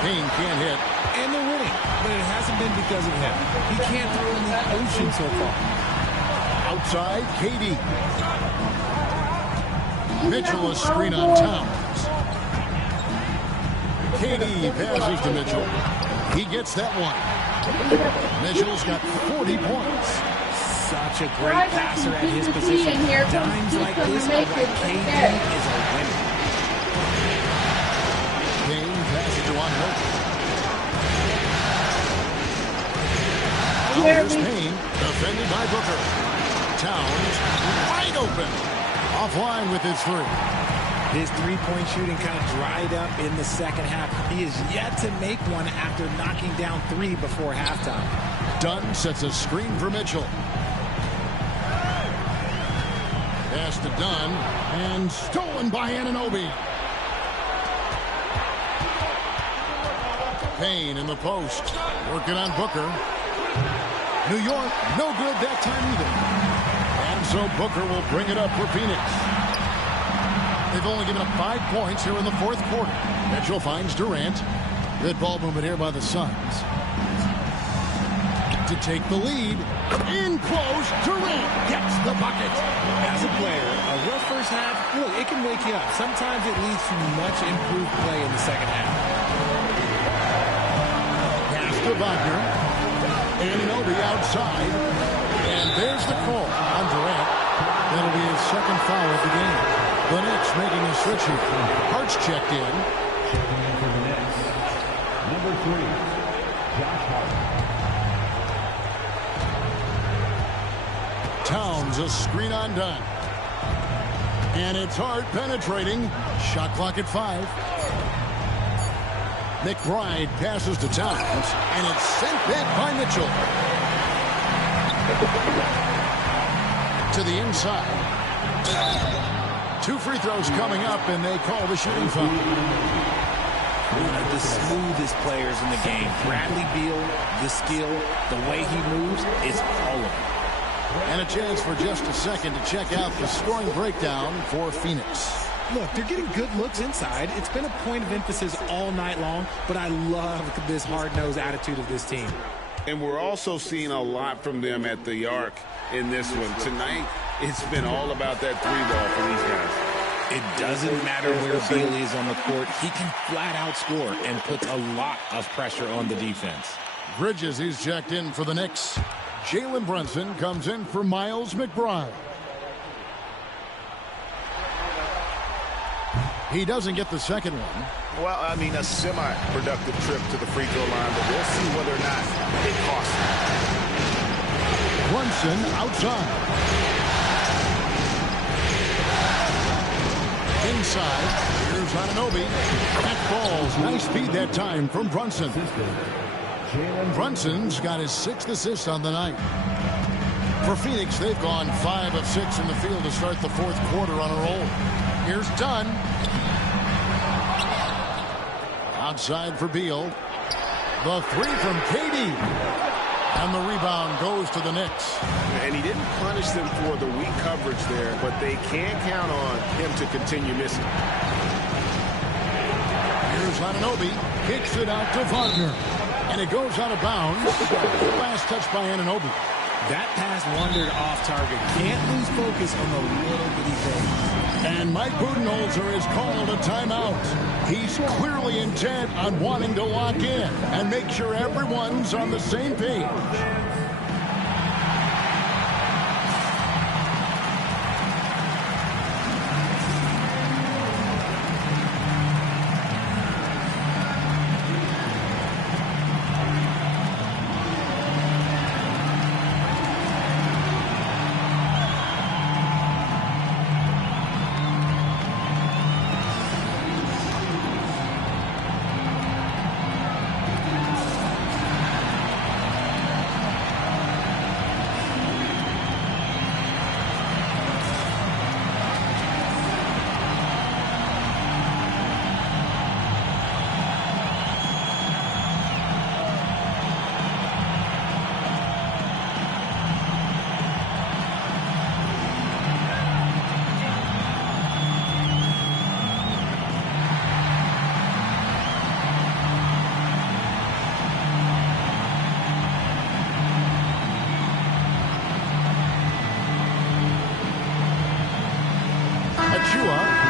Payne can't hit. And they're winning, but it hasn't been because of him. He can't throw in the ocean so far. Outside, KD. Mitchell is screen on Towns. KD passes to Mitchell. He gets that one. Mitchell's got 40 points. Such a great passer at his position. Times like this are why KD is a winner. Payne passes to Anunoby. Here's Payne, defended by Booker. Towns, wide open. Offline with his 3. His three-point shooting kind of dried up in the second half. He is yet to make one after knocking down 3 before halftime. Dunn sets a screen for Mitchell. Pass to Dunn, and stolen by Anunoby. Payne in the post, working on Booker. New York, no good that time either. And so Booker will bring it up for Phoenix. They've only given up 5 points here in the fourth quarter. Mitchell finds Durant. Good ball movement here by the Suns. to take the lead. In close, Durant gets the bucket. As a player, a rough first half, look, it can wake you up. Sometimes it leads to much improved play in the second half. Pass to Wagner. Anunoby outside. And there's the call on Durant. That'll be his second foul of the game. The Knicks making a switch here. Hart's checked in. Checking in for the Knicks, number 3, Josh Hart. Towns a screen on done. And it's Hart penetrating. Shot clock at 5. McBride passes to Towns. And it's sent back by Mitchell. To the inside. 2 free throws coming up, and they call the shooting foul. One of the smoothest players in the game. Bradley Beal, the skill, the way he moves, it's all of it. And a chance for just a second to check out the scoring breakdown for Phoenix. Look, they're getting good looks inside. It's been a point of emphasis all night long, but I love this hard-nosed attitude of this team. And we're also seeing a lot from them at the arc in this one. Tonight, it's been all about that 3-ball for these guys. It doesn't matter where Beal is on the court. He can flat out score and puts a lot of pressure on the defense. Bridges is checked in for the Knicks. Jalen Brunson comes in for Miles McBride. He doesn't get the second one. Well, I mean, a semi-productive trip to the free throw line, but we'll see whether or not it costs him. Brunson outside. Inside. Here's Anunoby. That falls. Nice feed that time from Brunson. Brunson's got his 6th assist on the night. For Phoenix, they've gone 5 of 6 in the field to start the 4th quarter on a roll. Here's Dunn. Outside for Beal. The 3 from KD. And the rebound goes to the Knicks. And he didn't punish them for the weak coverage there, but they can't count on him to continue missing. Here's Anunoby. Kicks it out to Wagner. And it goes out of bounds. Last touch by Anunoby. That pass wandered off target. Can't lose focus on the little bitty things. And Mike Budenholzer has called a timeout. He's clearly intent on wanting to lock in and make sure everyone's on the same page.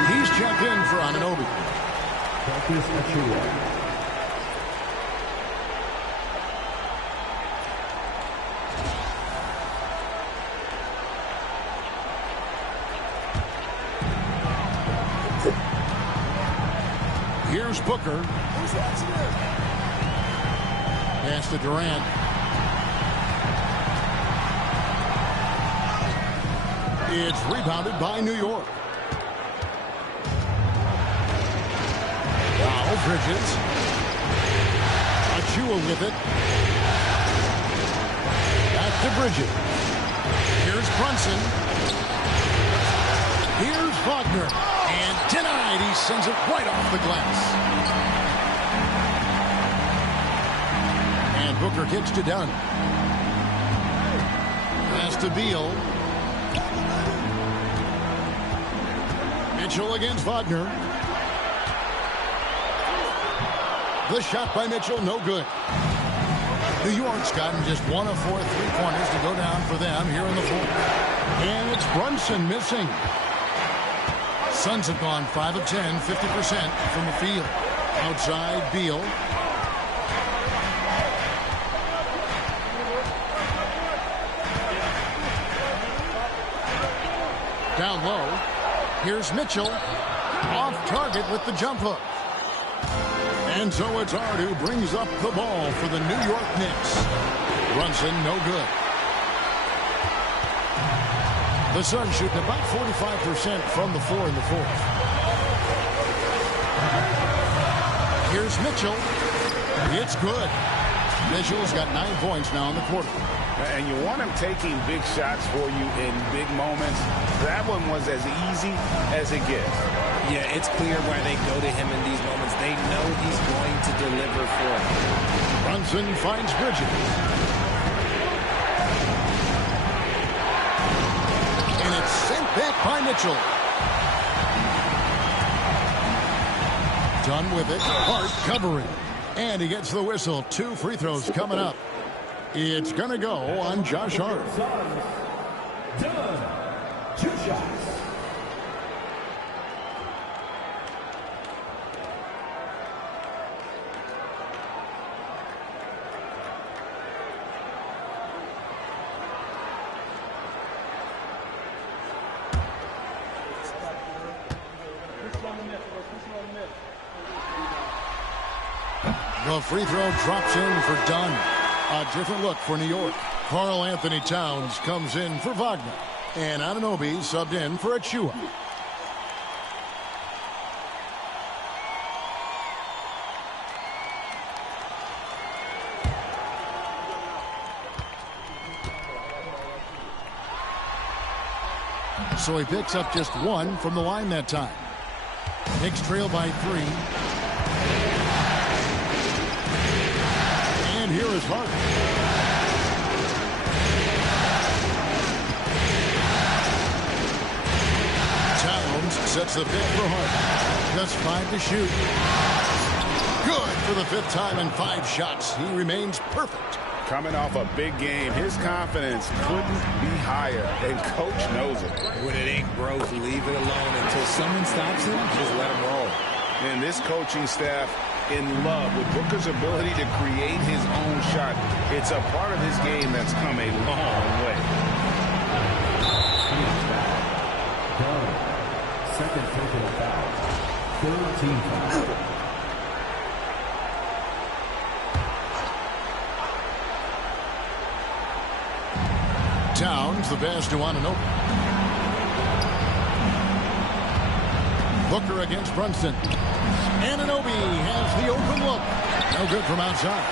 He's checked in for Anunoby. Marcus Achua. Here's Booker. Pass to Durant. It's rebounded by New York. Wow, Bridges. Achua with it. Back to Bridges. Here's Brunson. Here's Wagner. And denied. He sends it right off the glass. And Booker kicks to Dunn. Pass to Beal. Mitchell against Wagner. The shot by Mitchell, no good. New York's gotten just 1 of 4 3-pointers to go down for them here in the fourth. And it's Brunson missing. Suns have gone 5 of 10, 50% from the field. Outside, Beal. Down low. Here's Mitchell. Off target with the jump hook. And so it's Hart who brings up the ball for the New York Knicks. Brunson, no good. The Suns shooting about 45% from the floor in the fourth. Here's Mitchell. It's good. Mitchell's got 9 points now in the quarter. And you want him taking big shots for you in big moments. That one was as easy as it gets. Yeah, it's clear why they go to him in these moments. They know he's going to deliver for them. Brunson finds Bridges. And it's sent back by Mitchell. Done with it. Hart covering. And he gets the whistle. 2 free throws coming up. It's going to go on Josh Hart. Done. 2 shots. The free throw drops in for Dunn. A different look for New York. Karl Anthony Towns comes in for Wagner. And Anunoby subbed in for Achua. So he picks up just 1 from the line that time. Knicks trail by 3. And here is Hart. Towns sets the pick for Hart. Just 5 to shoot. Good for the 5th time in 5 shots. He remains perfect. Coming off a big game, his confidence couldn't be higher, and coach knows it. When it ain't broke, leave it alone until someone stops him. Just let him roll. And this coaching staff in love with Booker's ability to create his own shot. It's a part of his game that's come a long way. Second personal foul. 3rd team foul. Towns, the pass to Anunoby. Booker against Brunson. Anunoby has the open look. No good from outside.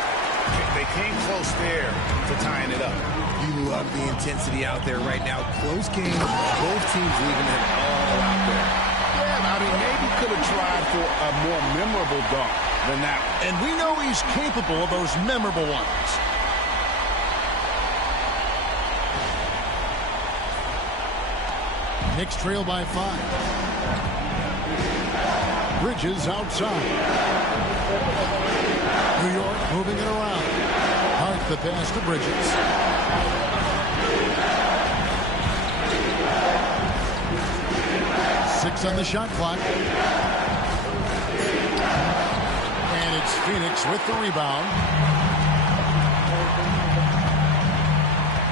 They came close there to tying it up. You love the intensity out there right now. Close game. Both teams leaving it all out there. Yeah, I mean, maybe could have tried for a more memorable dunk than that. And we know he's capable of those memorable ones. Knicks trail by 5. Bridges outside. New York moving it around. Hart the pass to Bridges. Six on the shot clock. And it's Phoenix with the rebound.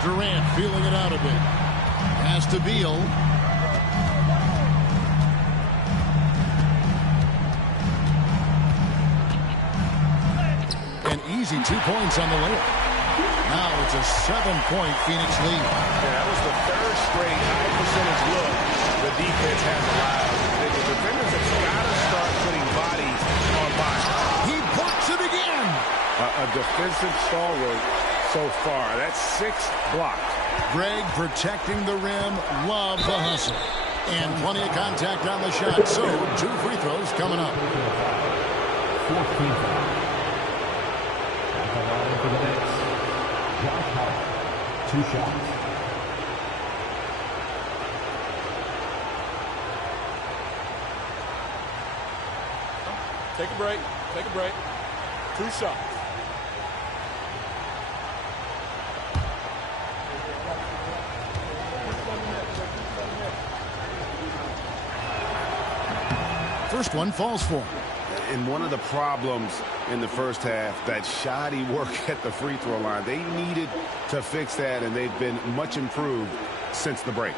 Durant feeling it out a bit. Pass to Beal. An easy 2 points on the layup. Now it's a 7-point Phoenix lead. Yeah, that was the 3rd straight high percentage look the defense has allowed. The defenders have got to start putting bodies on bodies. He blocks it again. A defensive stalwart so far. That's 6 blocks. Greg protecting the rim. Love the hustle. And plenty of contact on the shot. So 2 free throws coming up. 14th. For the Knicks, Josh Hart, 2 shots. Take a break. Take a break. 2 shots. first one falls for him. And one of the problems in the first half, that shoddy work at the free throw line. They needed to fix that, and they've been much improved since the break.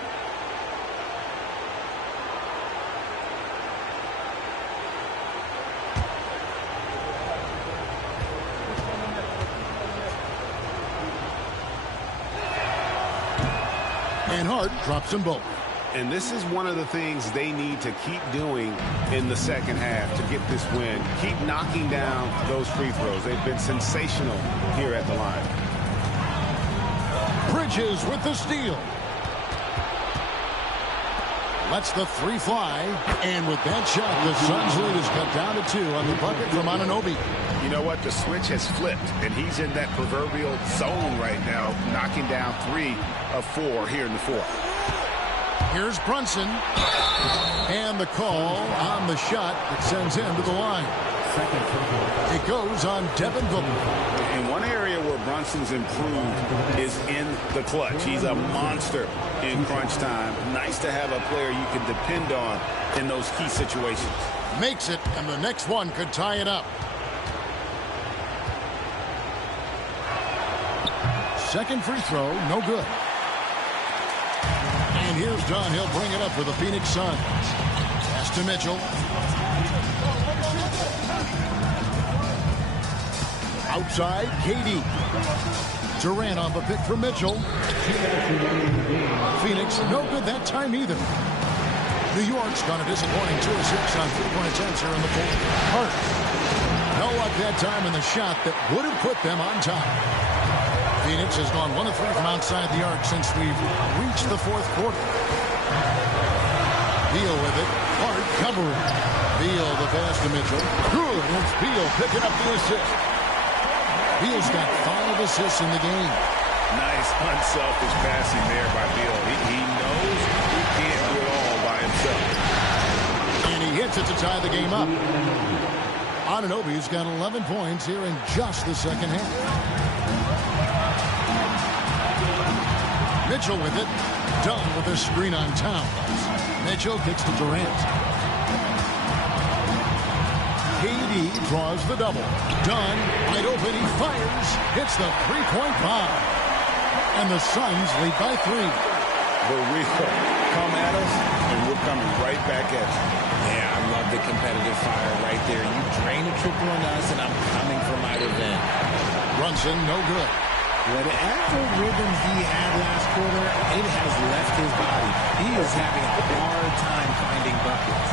And Hart drops them both. And this is one of the things they need to keep doing in the second half to get this win. Keep knocking down those free throws. They've been sensational here at the line. Bridges with the steal. Lets the three fly. And with that shot, the Suns' lead is cut down to 2 on the bucket from Anunoby. You know what? The switch has flipped, and he's in that proverbial zone right now, knocking down 3 of 4 here in the fourth. Here's Brunson. And the call on the shot that sends him to the line. It goes on Devin Booker. In one area where Brunson's improved is in the clutch. He's a monster in crunch time. Nice to have a player you can depend on in those key situations. Makes it, and the next one could tie it up. Second free throw, no good. And here's Dunn. He'll bring it up for the Phoenix Suns. Pass to Mitchell. Outside, KD. Durant on the pick from Mitchell. Phoenix, no good that time either. New York's gone a disappointing 2 of 6 on 3-point attempts here in the fourth. Hart. No luck that time in the shot that would have put them on top. Phoenix has gone 1 of 3 from outside the arc since we've reached the fourth quarter. Beal with it. Hart covering. Beal the pass to Mitchell. Good. It's Beal picking up the assist. Beal's got 5 assists in the game. Nice unselfish passing there by Beal. He knows he can't do it all by himself. And he hits it to tie the game up. Anunoby's got 11 points here in just the second half. Mitchell with it. Dunn with a screen on Towns. Mitchell kicks to Durant. KD draws the double. Dunn, wide open, he fires. Hits the three-point bomb. And the Suns lead by 3. The real come at us, and we're coming right back at you. Yeah, I love the competitive fire right there. You drain a triple on us, and I'm coming for my revenge. Brunson, no good. Whatever rhythm he had last quarter, it has left his body. He is having a hard time finding buckets.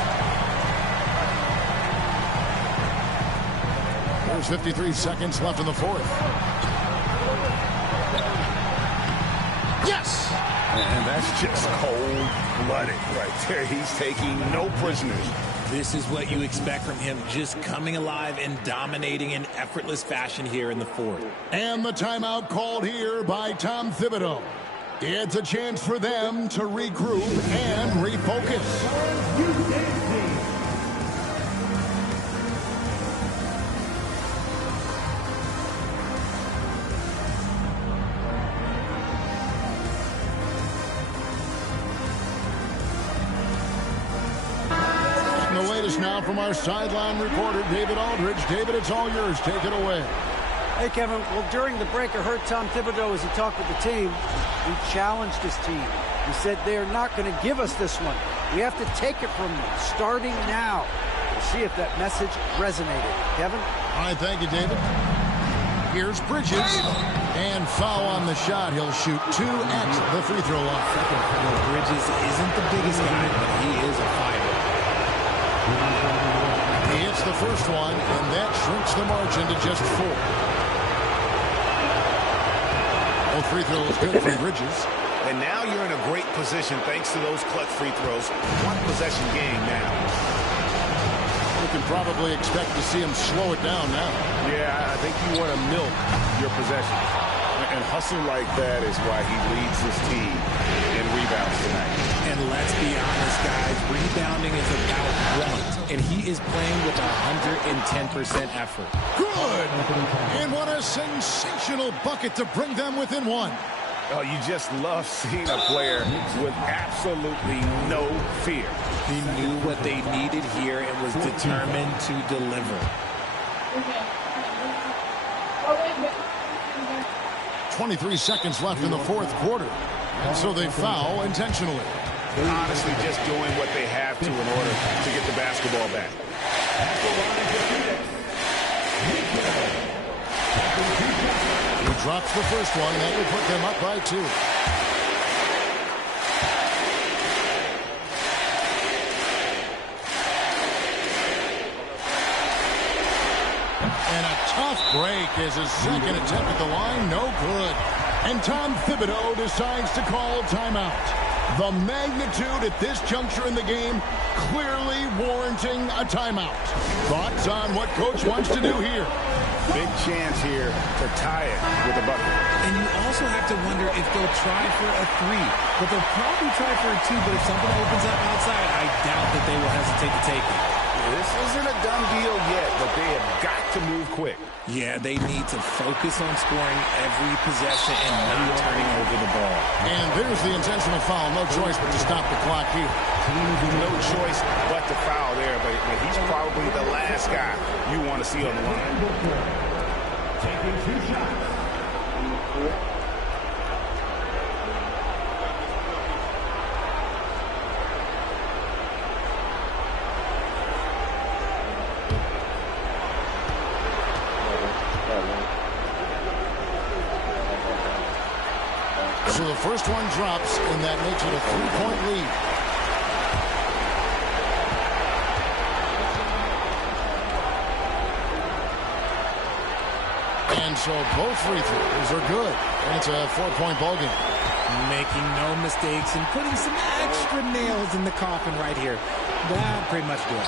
There's 53 seconds left in the fourth. Yes! And that's just cold-blooded right there. He's taking no prisoners. This is what you expect from him, just coming alive and dominating in effortless fashion here in the fourth. And the timeout called here by Tom Thibodeau. It's a chance for them to regroup and refocus. Now from our sideline reporter, David Aldridge. David, it's all yours. Take it away. Hey, Kevin. Well, during the break, I heard Tom Thibodeau as he talked with the team. He challenged his team. He said they're not going to give us this one. We have to take it from them, starting now. We'll see if that message resonated. Kevin? All right, thank you, David. Here's Bridges. And foul on the shot. He'll shoot 2 at the free throw line. Bridges isn't the biggest guy, but he is a fighter. He hits the first one, and that shrinks the margin to just 4. Both free throws good from Bridges. And now you're in a great position thanks to those clutch free throws. One possession game now. You can probably expect to see him slow it down now. Yeah, I think you want to milk your possessions. And hustle like that is why he leads his team in rebounds tonight. And let's be honest, guys, rebounding is about want, and he is playing with 110% effort. Good! And what a sensational bucket to bring them within 1. Oh, you just love seeing a player with absolutely no fear. He knew what they needed here and was determined to deliver. 23 seconds left in the fourth quarter. And so they foul intentionally. Honestly, just doing what they have to in order to get the basketball back. He drops the first one. That will put them up by 2. And a tough break is his second attempt at the line. No good. And Tom Thibodeau decides to call timeout. The magnitude at this juncture in the game clearly warranting a timeout. Thoughts on what Coach wants to do here? Big chance here to tie it with a bucket. And you also have to wonder if they'll try for a 3. But they'll probably try for a 2, but if something opens up outside, I doubt that they will hesitate to take it. This isn't a done deal yet, but they have got to move quick. Yeah, they need to focus on scoring every possession and not turning over the ball. And there's the intentional foul. No choice but to stop the clock here. No choice but to foul there, but he's probably the last guy you want to see on the line. Taking 2 shots. So the first one drops, and that makes it a 3-point lead. And so both free throws are good. And it's a 4-point ball game. Making no mistakes and putting some extra nails in the coffin right here. That pretty much good.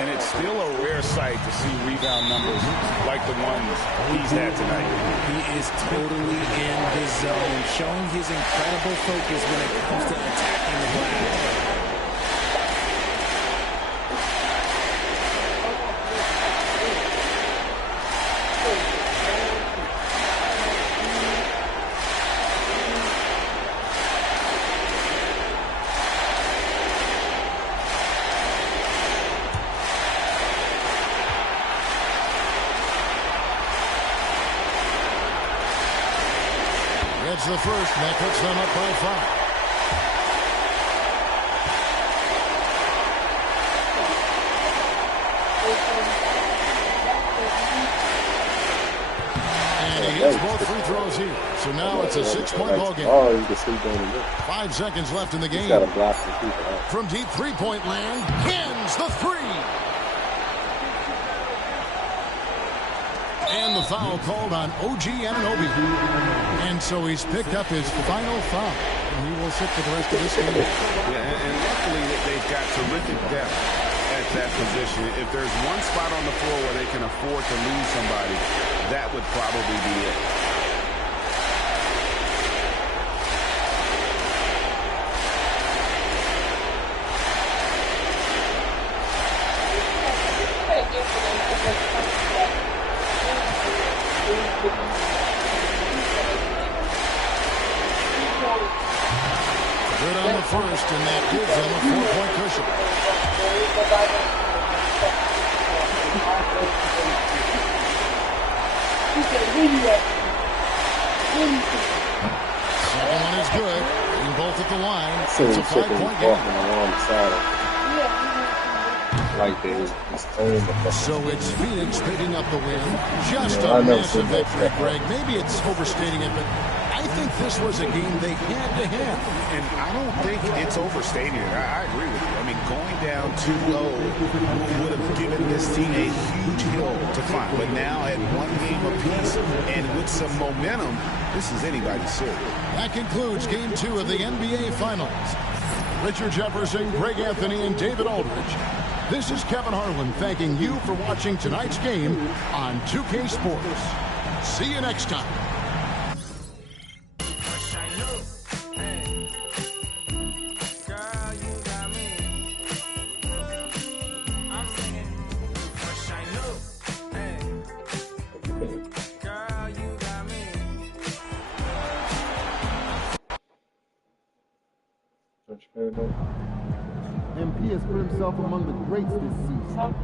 And it's still a rare sight to see rebound numbers like the ones he's had tonight. He is totally in the zone, showing his incredible focus when it comes to attacking the glass. That's the first, and that puts them up by 5. And he hits both free throws here. So now it's a 6-point ball game. Oh, you can see down in 5 seconds left in the game. Got to block the people out. From deep three-point land, hins the 3. And the foul called on OG Anunoby. And so he's picked up his final foul. And he will sit for the rest of this game. Yeah, and luckily they've got terrific depth at that position. If there's one spot on the floor where they can afford to lose somebody, that would probably be it. Good on the first, and that gives them a 4-point cushion. Second one is good. And both at the line. It's a 5-point game. Like that. So it's Phoenix picking up the win. Just a massive victory, Greg. Maybe it's overstating it, but I think this was a game they had to have. And I don't think it's overstating it. I agree with you. I mean, going down 2-0 would have given this team a huge hill to climb. But now at 1 game apiece and with some momentum, this is anybody's series. That concludes Game 2 of the NBA Finals. Richard Jefferson, Greg Anthony, and David Aldridge. This is Kevin Harlan thanking you for watching tonight's game on 2K Sports. See you next time. MP has put himself among the greats this season.